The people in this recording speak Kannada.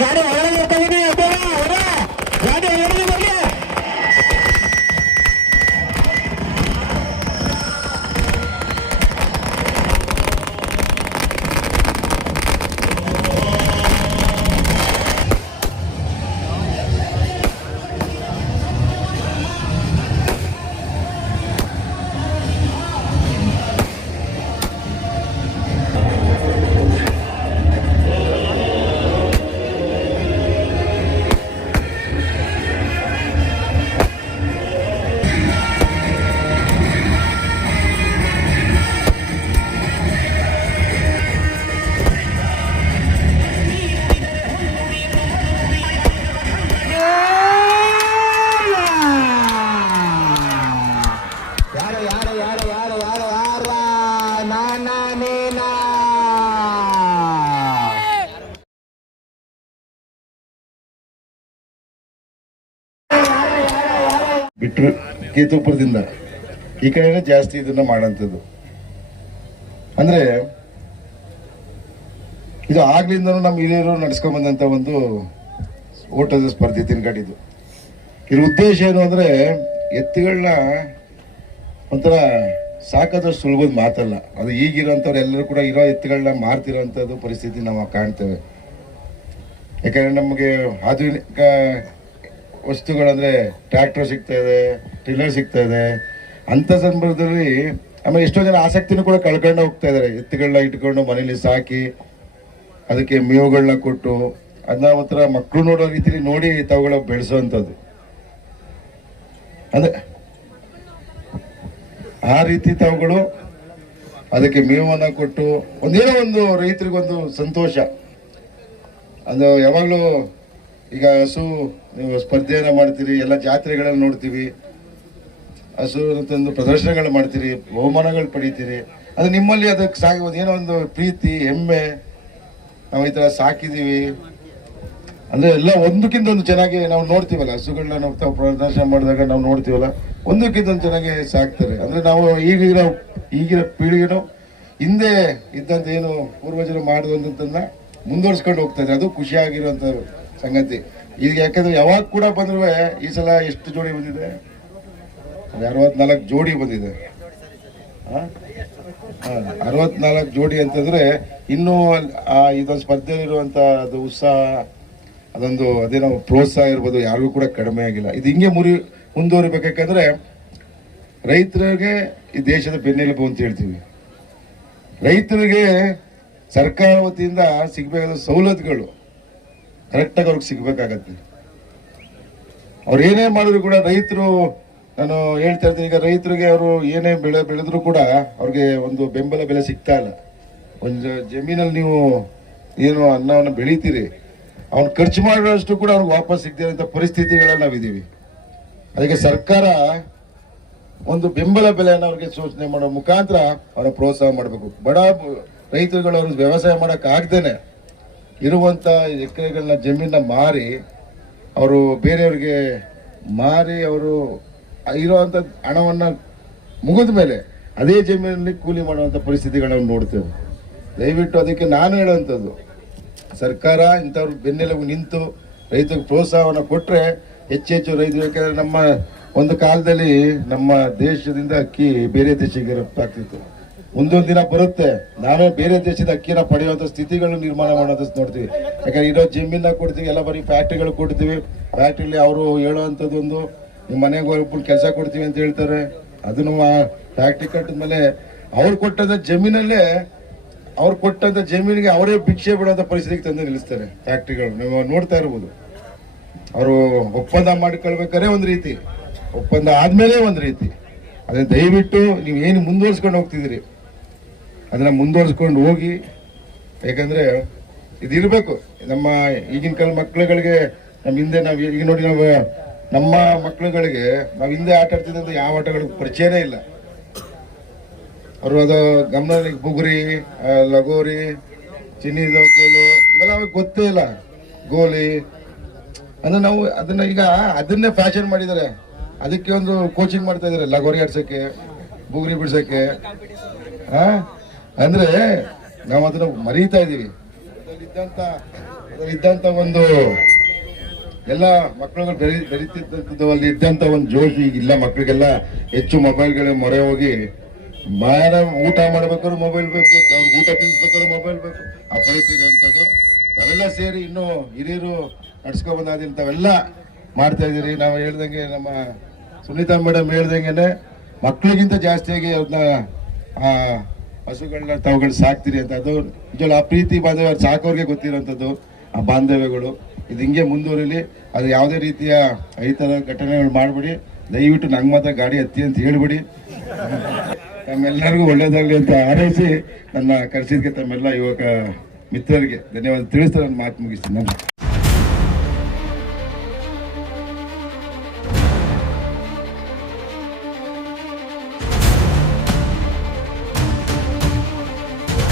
ಗಾಡಿ ಒಳಗೆ ಇರ್ತಾನೆ ಗಾಡಿ ಒಳಗೆ ಬರ್ಲಿ. ಬಿಟ್ಟರು ಕೇತುಪುರದಿಂದ ಈ ಕಡೆ ಜಾಸ್ತಿ ಇದನ್ನ ಮಾಡೋಂಥದ್ದು. ಅಂದ್ರೆ ಇದು ಆಗ್ಲಿಂದನೂ ನಮ್ಮ ಹಿರಿಯರು ನಡೆಸ್ಕೊಂಡ್ ಬಂದಂತ ಒಂದು ಓಟದ ಸ್ಪರ್ಧೆ ತಿನ್ಕಾಟಿದ್ದು. ಇದ್ರ ಉದ್ದೇಶ ಏನು ಅಂದ್ರೆ ಎತ್ತುಗಳನ್ನ ಒಂಥರ ಸಾಕೋದಷ್ಟು ಸುಲಭದ ಮಾತಲ್ಲ. ಅದು ಈಗಿರೋಂಥವ್ರು ಎಲ್ಲರೂ ಕೂಡ ಇರೋ ಎತ್ತುಗಳನ್ನ ಮಾರ್ತಿರೋಂಥದ್ದು ಪರಿಸ್ಥಿತಿ ನಾವು ಕಾಣ್ತೇವೆ. ಯಾಕಂದ್ರೆ ನಮಗೆ ಆಧುನಿಕ ವಸ್ತುಗಳಂದ್ರೆ ಟ್ರ್ಯಾಕ್ಟರ್ ಸಿಗ್ತಾ ಇದೆ, ಟಿಲ್ಲರ್ ಸಿಗ್ತಾ ಇದೆ. ಅಂಥ ಸಂದರ್ಭದಲ್ಲಿ ಆಮೇಲೆ ಎಷ್ಟೋ ಜನ ಆಸಕ್ತಿನೂ ಕೂಡ ಕಳ್ಕೊಂಡು ಹೋಗ್ತಾ ಇದ್ದಾರೆ. ಎತ್ತುಗಳನ್ನ ಇಟ್ಕೊಂಡು ಮನೇಲಿ ಸಾಕಿ ಅದಕ್ಕೆ ಮೇವುಗಳನ್ನ ಕೊಟ್ಟು ಅದನ್ನ ಒಂಥರ ಮಕ್ಕಳು ನೋಡೋ ರೀತಿಲಿ ನೋಡಿ ತಾವುಗಳ ಬೆಳೆಸುವಂಥದ್ದು. ಅಂದ್ರೆ ಆ ರೀತಿ ತಾವುಗಳು ಅದಕ್ಕೆ ಮೇವನ್ನ ಕೊಟ್ಟು ಒಂದೇನೋ ಒಂದು ರೈತರಿಗೊಂದು ಸಂತೋಷ. ಅದು ಯಾವಾಗಲೂ ಈಗ ಹಸು ನೀವು ಸ್ಪರ್ಧೆಯನ್ನ ಮಾಡ್ತೀರಿ, ಎಲ್ಲ ಜಾತ್ರೆಗಳನ್ನ ನೋಡ್ತೀವಿ, ಹಸು ತಂದು ಪ್ರದರ್ಶನಗಳು ಮಾಡ್ತೀರಿ, ಬಹುಮಾನಗಳು ಪಡಿತೀರಿ. ಅದು ನಿಮ್ಮಲ್ಲಿ ಅದಕ್ಕೆ ಏನೋ ಒಂದು ಪ್ರೀತಿ ಹೆಮ್ಮೆ, ನಾವು ಈ ತರ ಸಾಕಿದೀವಿ ಅಂದ್ರೆ ಎಲ್ಲ ಒಂದಕ್ಕಿಂತ ಒಂದು ಚೆನ್ನಾಗಿ ನಾವು ನೋಡ್ತೀವಲ್ಲ. ಹಸುಗಳನ್ನ ನಾವು ಪ್ರದರ್ಶನ ಮಾಡಿದಾಗ ನಾವು ನೋಡ್ತೀವಲ್ಲ, ಒಂದಕ್ಕಿಂತ ಒಂದು ಚೆನ್ನಾಗಿ ಸಾಕ್ತಾರೆ. ಅಂದ್ರೆ ನಾವು ಈಗಿನ ಪೀಳಿಗೆನೂ ಹಿಂದೆ ಇದ್ದಂತ ಏನು ಪೂರ್ವಜರು ಮಾಡುವಂತದನ್ನ ಮುಂದುವರ್ಸ್ಕೊಂಡು ಹೋಗ್ತಾ ಇದ್ದಾರೆ. ಅದು ಖುಷಿಯಾಗಿರುವಂತ ಸಂಗತಿ. ಈಗ ಯಾಕಂದ್ರೆ ಯಾವಾಗ ಕೂಡ ಬಂದ್ರು ಈ ಸಲ ಎಷ್ಟು ಜೋಡಿ ಬಂದಿದೆ? 64 ಜೋಡಿ ಬಂದಿದೆ. 64 ಜೋಡಿ ಅಂತಂದ್ರೆ ಇನ್ನೂ ಇದೊಂದು ಸ್ಪರ್ಧೆ ಇರುವಂತ ಅದು ಉತ್ಸಾಹ, ಅದೊಂದು ಅದೇನೋ ಪ್ರೋತ್ಸಾಹ ಇರ್ಬೋದು, ಯಾರಿಗೂ ಕೂಡ ಕಡಿಮೆ ಆಗಿಲ್ಲ. ಇದು ಹಿಂಗೆ ಮುಂದುವರಿಬೇಕಂದ್ರೆ ರೈತರಿಗೆ ಈ ದೇಶದ ಬೆನ್ನೆಲುಬು ಅಂತ ಹೇಳ್ತೀವಿ. ರೈತರಿಗೆ ಸರ್ಕಾರ ವತಿಯಿಂದ ಸಿಗ್ಬೇಕಾದ ಸವಲತ್ತುಗಳು ಕರೆಕ್ಟಾಗಿ ಅವ್ರಿಗೆ ಸಿಗ್ಬೇಕಾಗತ್ತೆ. ಅವ್ರು ಏನೇ ಮಾಡಿದ್ರು ಕೂಡ ರೈತರು, ನಾನು ಹೇಳ್ತಾ ಇರ್ತೀನಿ, ಈಗ ರೈತರಿಗೆ ಅವರು ಏನೇ ಬೆಳೆದ್ರು ಕೂಡ ಅವ್ರಿಗೆ ಒಂದು ಬೆಂಬಲ ಬೆಲೆ ಸಿಗ್ತಾ ಇಲ್ಲ. ಒಂದು ಜಮೀನಲ್ಲಿ ನೀವು ಏನು ಅನ್ನವನ್ನು ಬೆಳಿತೀರಿ, ಅವ್ನು ಖರ್ಚು ಮಾಡೋಷ್ಟು ಕೂಡ ಅವ್ರಿಗೆ ವಾಪಸ್ ಸಿಗದಿರೋಂಥ ಪರಿಸ್ಥಿತಿಗಳಲ್ಲಿ ನಾವಿದ್ದೀವಿ. ಅದಕ್ಕೆ ಸರ್ಕಾರ ಒಂದು ಬೆಂಬಲ ಬೆಲೆಯನ್ನು ಅವ್ರಿಗೆ ಸೂಚನೆ ಮಾಡೋ ಮುಖಾಂತರ ಅವರ ಪ್ರೋತ್ಸಾಹ ಮಾಡಬೇಕು. ಬಡ ರೈತರುಗಳು ಅವ್ರಿಗೆ ವ್ಯವಸಾಯ ಮಾಡಕ್ ಆಗ್ದೇನೆ ಇರುವಂತ ಎಕರೆಗಳನ್ನ ಜಮೀನ ಮಾರಿ ಅವರು ಬೇರೆಯವ್ರಿಗೆ ಮಾರಿ ಅವರು ಇರುವಂತ ಹಣವನ್ನ ಮುಗಿದ ಮೇಲೆ ಅದೇ ಜಮೀನಲ್ಲಿ ಕೂಲಿ ಮಾಡುವಂತ ಪರಿಸ್ಥಿತಿಗಳನ್ನ ನಾವು ನೋಡ್ತೇವೆ. ದಯವಿಟ್ಟು ಅದಕ್ಕೆ ನಾನು ಹೇಳುವಂಥದ್ದು, ಸರ್ಕಾರ ಇಂಥವ್ರು ಬೆನ್ನೆಲುಬು ನಿಂತು ರೈತರಿಗೆ ಪ್ರೋತ್ಸಾಹವನ್ನು ಕೊಟ್ಟರೆ ಹೆಚ್ಚೆಚ್ಚು ರೈತರು. ಯಾಕಂದ್ರೆ ನಮ್ಮ ಒಂದು ಕಾಲದಲ್ಲಿ ನಮ್ಮ ದೇಶದಿಂದ ಅಕ್ಕಿ ಬೇರೆ ದೇಶಕ್ಕೆ ರಫ್ತಾಗ್ತಿತ್ತು. ಮುಂದೊಂದು ದಿನ ಬರುತ್ತೆ ನಾವೇ ಬೇರೆ ದೇಶದ ಅಕ್ಕಿನ ಪಡೆಯುವಂಥ ಸ್ಥಿತಿಗಳನ್ನ ನಿರ್ಮಾಣ ಮಾಡೋದು ನೋಡ್ತೀವಿ. ಯಾಕಂದ್ರೆ ಇರೋ ಜಮೀನ ಕೊಡ್ತೀವಿ, ಎಲ್ಲ ಬರೀ ಫ್ಯಾಕ್ಟ್ರಿಗಳು ಕೊಡ್ತೀವಿ. ಫ್ಯಾಕ್ಟ್ರಿಲಿ ಅವರು ಹೇಳುವಂಥದ್ದು ಒಂದು, ನಿಮ್ಮ ಮನೆಗೆ ಒಬ್ಬರು ಕೆಲಸ ಕೊಡ್ತೀವಿ ಅಂತ ಹೇಳ್ತಾರೆ. ಅದನ್ನು ಫ್ಯಾಕ್ಟ್ರಿ ಕಟ್ಟಿದ್ಮೇಲೆ ಅವ್ರು ಕೊಟ್ಟಂತ ಜಮೀನಲ್ಲೇ ಅವ್ರು ಕೊಟ್ಟಂತ ಜಮೀನಿಗೆ ಅವರೇ ಭಿಕ್ಷೆ ಬಿಡುವಂತ ಪರಿಸ್ಥಿತಿಗೆ ತಂದು ನಿಲ್ಲಿಸ್ತಾರೆ ಫ್ಯಾಕ್ಟ್ರಿಗಳು. ನೀವು ನೋಡ್ತಾ ಇರ್ಬೋದು. ಅವರು ಒಪ್ಪಂದ ಮಾಡಿಕೊಳ್ಬೇಕಾದ್ರೆ ಒಂದು ರೀತಿ, ಒಪ್ಪಂದ ಆದ್ಮೇಲೆ ಒಂದು ರೀತಿ. ಅದನ್ನ ದಯವಿಟ್ಟು ನೀವು ಏನು ಮುಂದುವರ್ಸ್ಕೊಂಡು ಹೋಗ್ತಿದ್ದೀರಿ ಅದನ್ನ ಮುಂದುವರ್ಸ್ಕೊಂಡು ಹೋಗಿ. ಯಾಕಂದ್ರೆ ಇದಿರ್ಬೇಕು ನಮ್ಮ ಈಗಿನ ಕಾಲ ಮಕ್ಕಳುಗಳಿಗೆ. ನಮ್ಮ ಹಿಂದೆ ನಾವು ಈಗ ನೋಡಿ, ನಾವು ನಮ್ಮ ಮಕ್ಕಳುಗಳಿಗೆ ನಾವು ಹಿಂದೆ ಆಟ ಆಡ್ತಿದ್ದಂತ ಯಾವ ಆಟಗಳಿಗೆ ಪರಿಚಯನೇ ಇಲ್ಲ. ಅವರು ಅದು ಗಮನ ಬುಗುರಿ, ಲಗೋರಿ, ಚಿನ್ನಿದ ಕೋಲು ಇವೆಲ್ಲ ಅವ್ರಿಗೆ ಗೊತ್ತೇ ಇಲ್ಲ. ಗೋಲಿ ಅಂದ್ರೆ ನಾವು ಅದನ್ನ ಈಗ ಅದನ್ನೇ ಫ್ಯಾಷನ್ ಮಾಡಿದ್ದಾರೆ. ಅದಕ್ಕೆ ಒಂದು ಕೋಚಿಂಗ್ ಮಾಡ್ತಾ ಇದಾರೆ, ಲಗೋರಿ ಆಡ್ಸಕ್ಕೆ, ಬುಗುರಿ ಬಿಡ್ಸಕ್ಕೆ. ಅಂದ್ರೆ ನಾವು ಅದನ್ನ ಮರೀತಾ ಇದೀವಿ. ಇದ್ದಂತ ಅದರಲ್ಲಿದ್ದಂಥ ಒಂದು ಎಲ್ಲ ಮಕ್ಕಳುಗಳು ಬೆರೀತಿದ್ದಂಥದ್ದು ಅಲ್ಲಿ ಇದ್ದಂಥ ಒಂದು ಜೋಶ್ ಈಗ ಇಲ್ಲ. ಮಕ್ಕಳಿಗೆಲ್ಲ ಹೆಚ್ಚು ಮೊಬೈಲ್ಗಳ ಮೊರೆ ಹೋಗಿ ಬಾರ ಊಟ ಮಾಡ್ಬೇಕಾದ್ರೆ ಮೊಬೈಲ್ ಬೇಕು, ಅವ್ರಿಗೆ ಊಟ ತಿನ್ಸ್ಬೇಕಾದ್ರೆ ಮೊಬೈಲ್ ಬೇಕು, ಆ ಪರಿಸ್ಥಿತಿ ಅಂಥದ್ದು. ನಾವೆಲ್ಲ ಸೇರಿ ಇನ್ನೂ ಹಿರಿಯರು ನಡ್ಸ್ಕೊ ಬಂದಾದಿಲ್ಲ ತಾವೆಲ್ಲ ಮಾಡ್ತಾ ಇದೀರಿ. ನಾವು ಹೇಳ್ದಂಗೆ ನಮ್ಮ ಸುನೀತಾ ಮೇಡಮ್ ಹೇಳ್ದಂಗೆ ಮಕ್ಕಳಿಗಿಂತ ಜಾಸ್ತಿಯಾಗಿ ಅವ್ರನ್ನ ಹಸುಗಳನ್ನ ತಾವುಗಳು ಸಾಕ್ತೀರಿ ಅಂತ. ಅದು ನಿಜವಲ್ಲ ಆ ಪ್ರೀತಿ ಬಾಂಧವ್ಯ ಸಾಕೋರ್ಗೆ ಗೊತ್ತಿರೋಂಥದ್ದು ಆ ಬಾಂಧವ್ಯಗಳು. ಇದು ಹಿಂಗೆ ಮುಂದುವರಿಲಿ. ಅದು ಯಾವುದೇ ರೀತಿಯ ಈ ಥರ ಘಟನೆಗಳು ಮಾಡಬೇಡಿ. ದಯವಿಟ್ಟು ನಂಗೆ ಮಾತ್ರ ಗಾಡಿ ಹತ್ತಿ ಅಂತ ಹೇಳ್ಬಿಡಿ. ತಮ್ಮೆಲ್ಲರಿಗೂ ಒಳ್ಳೇದಾಗಲಿ ಅಂತ ಹಾರೈಸಿ ನನ್ನ ಕರೆಸಿದ್ದಕ್ಕೆ ತಮ್ಮೆಲ್ಲ ಯುವಕ ಮಿತ್ರರಿಗೆ ಧನ್ಯವಾದ ತಿಳಿಸ್ತಾ ನನ್ನ ಮಾತು ಮುಗಿಸ್ತೀನಿ.